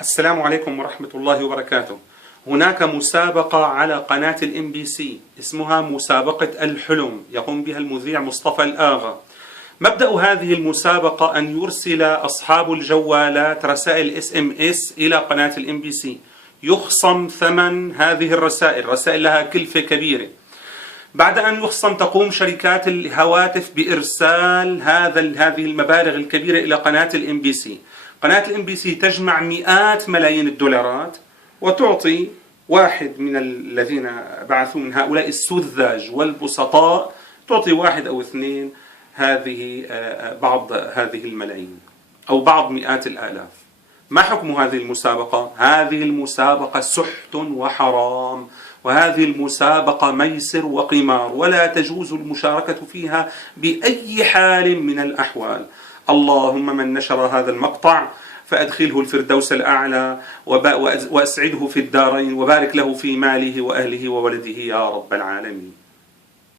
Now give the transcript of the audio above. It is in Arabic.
السلام عليكم ورحمة الله وبركاته. هناك مسابقة على قناة الMBC اسمها مسابقة الحلم، يقوم بها المذيع مصطفى الآغا. مبدأ هذه المسابقة أن يرسل أصحاب الجوالات رسائل SMS إلى قناة الMBC، يخصم ثمن هذه الرسائل، رسائل لها كلفة كبيرة. بعد أن يخصم تقوم شركات الهواتف بإرسال هذه المبالغ الكبيرة إلى قناة الMBC. قناة الMBC تجمع مئات ملايين الدولارات وتعطي واحد من الذين بعثوا من هؤلاء السذاج والبسطاء، تعطي واحد أو اثنين بعض هذه الملايين أو بعض مئات الآلاف. ما حكم هذه المسابقة؟ هذه المسابقة سحت وحرام، وهذه المسابقة ميسر وقمار، ولا تجوز المشاركة فيها بأي حال من الأحوال. اللهم من نشر هذا المقطع فأدخله الفردوس الأعلى وأسعده في الدارين، وبارك له في ماله وأهله وولده يا رب العالمين.